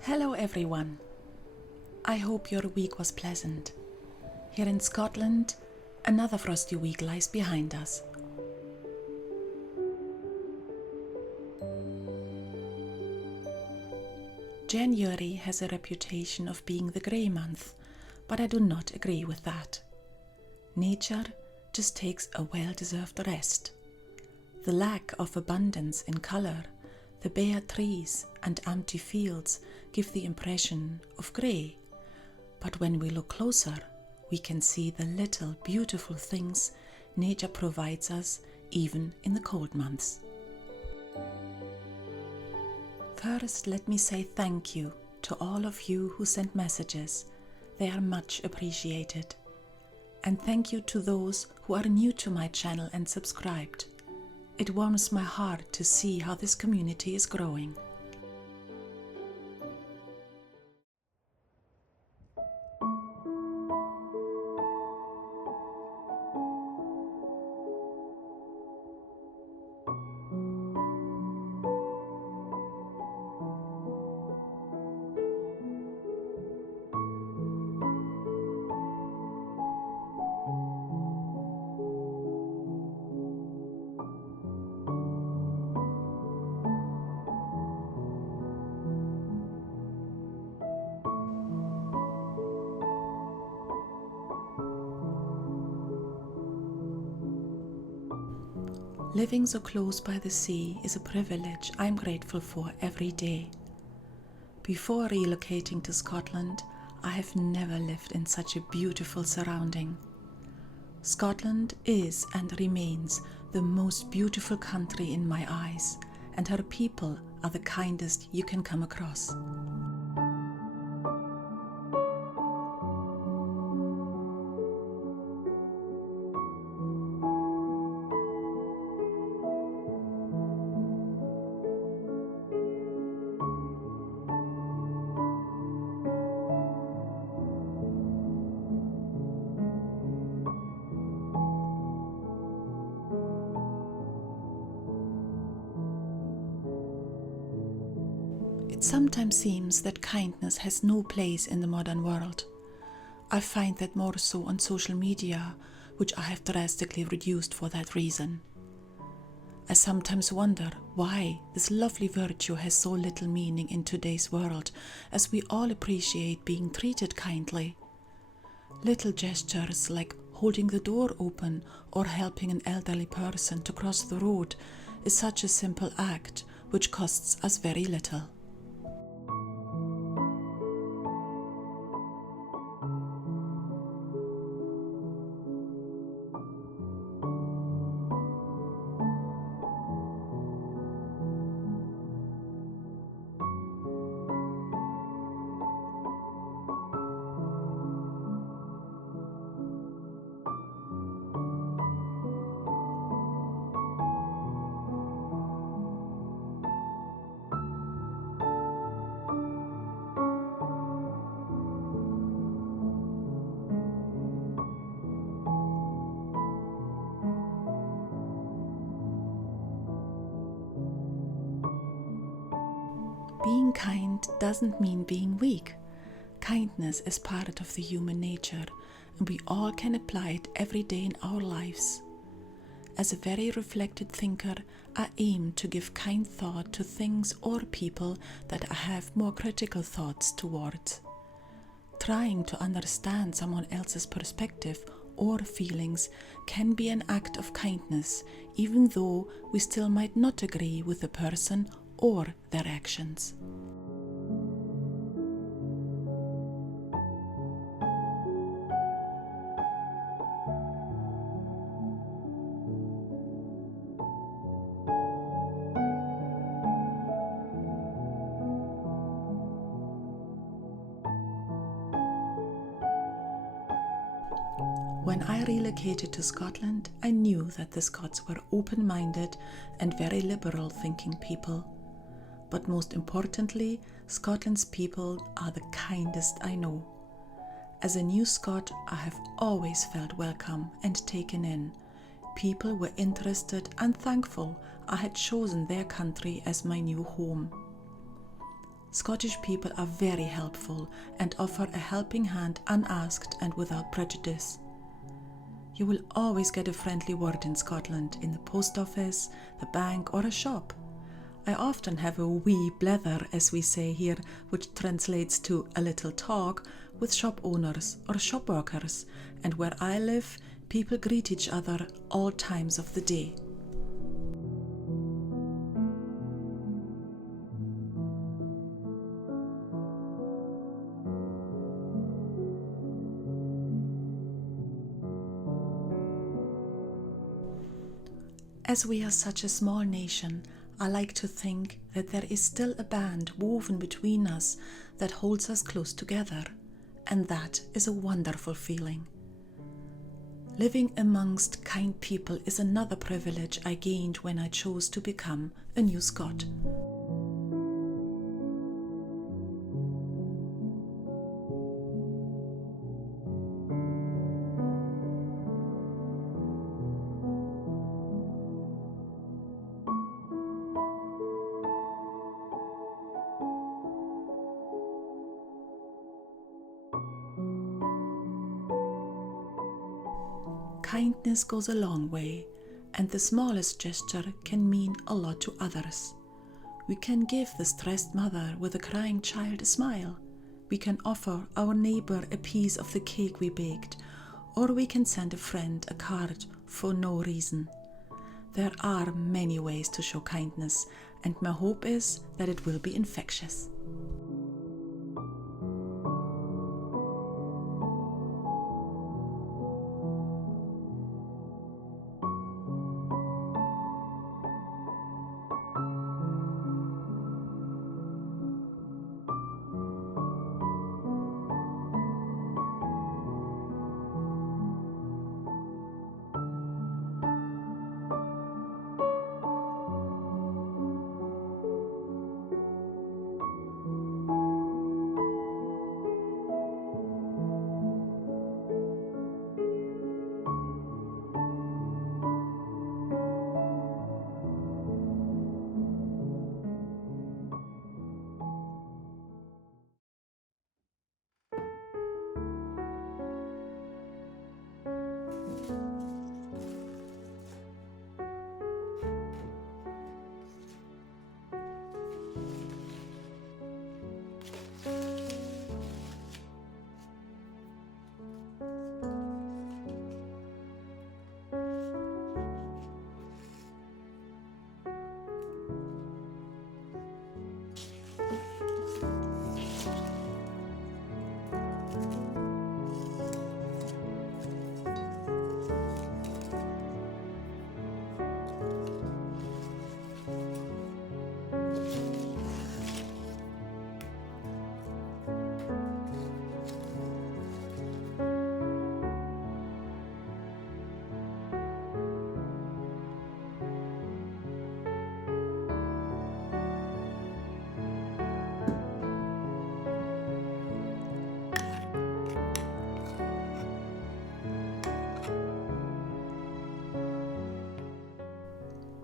Hello everyone. I hope your week was pleasant. Here in Scotland, another frosty week lies behind us. January has a reputation of being the grey month, but I do not agree with that. Nature just takes a well-deserved rest. The lack of abundance in colour, the bare trees and empty fields give the impression of grey. But when we look closer, we can see the little beautiful things nature provides us even in the cold months. First, let me say thank you to all of you who sent messages. They are much appreciated. And thank you to those who are new to my channel and subscribed. It warms my heart to see how this community is growing. Living so close by the sea is a privilege I'm grateful for every day. Before relocating to Scotland, I have never lived in such a beautiful surrounding. Scotland is and remains the most beautiful country in my eyes, and her people are the kindest you can come across. It sometimes seems that kindness has no place in the modern world. I find that more so on social media, which I have drastically reduced for that reason. I sometimes wonder why this lovely virtue has so little meaning in today's world, as we all appreciate being treated kindly. Little gestures like holding the door open or helping an elderly person to cross the road is such a simple act which costs us very little. Being kind doesn't mean being weak. Kindness is part of the human nature, and we all can apply it every day in our lives. As a very reflected thinker, I aim to give kind thought to things or people that I have more critical thoughts towards. Trying to understand someone else's perspective or feelings can be an act of kindness, even though we still might not agree with the person or their actions. When I relocated to Scotland, I knew that the Scots were open-minded and very liberal-thinking people. But most importantly, Scotland's people are the kindest I know. As a new Scot, I have always felt welcome and taken in, people were interested and thankful I had chosen their country as my new home. Scottish people are very helpful and offer a helping hand unasked and without prejudice. You will always get a friendly word in Scotland, in the post office, the bank, or a shop. I often have a wee blether, as we say here, which translates to a little talk, with shop owners or shop workers, and where I live, people greet each other all times of the day. As we are such a small nation, I like to think that there is still a band woven between us that holds us close together, and that is a wonderful feeling. Living amongst kind people is another privilege I gained when I chose to become a New Scot. Kindness goes a long way, and the smallest gesture can mean a lot to others. We can give the stressed mother with a crying child a smile. We can offer our neighbor a piece of the cake we baked, or we can send a friend a card for no reason. There are many ways to show kindness, and my hope is that it will be infectious.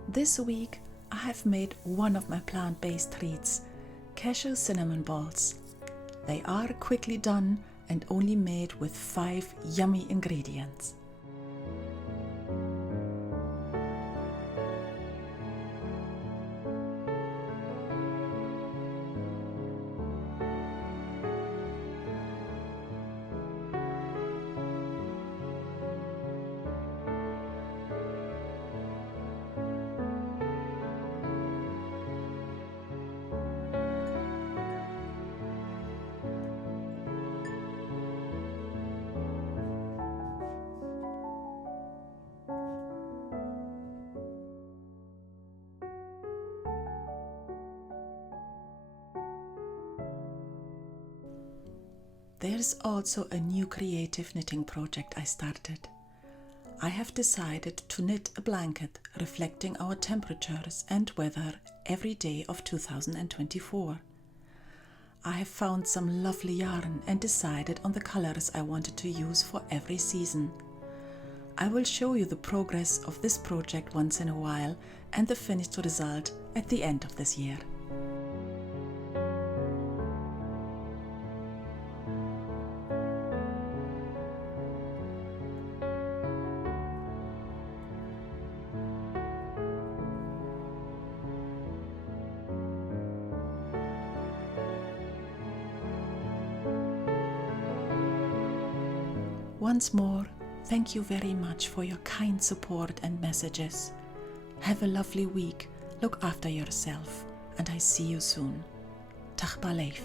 This week I have made one of my plant-based treats, cashew cinnamon balls. They are quickly done and only made with 5 yummy ingredients. There's also a new creative knitting project I started. I have decided to knit a blanket reflecting our temperatures and weather every day of 2024. I have found some lovely yarn and decided on the colors I wanted to use for every season. I will show you the progress of this project once in a while and the finished result at the end of this year. Once more, thank you very much for your kind support and messages. Have a lovely week, look after yourself, and I see you soon. Dag baleef.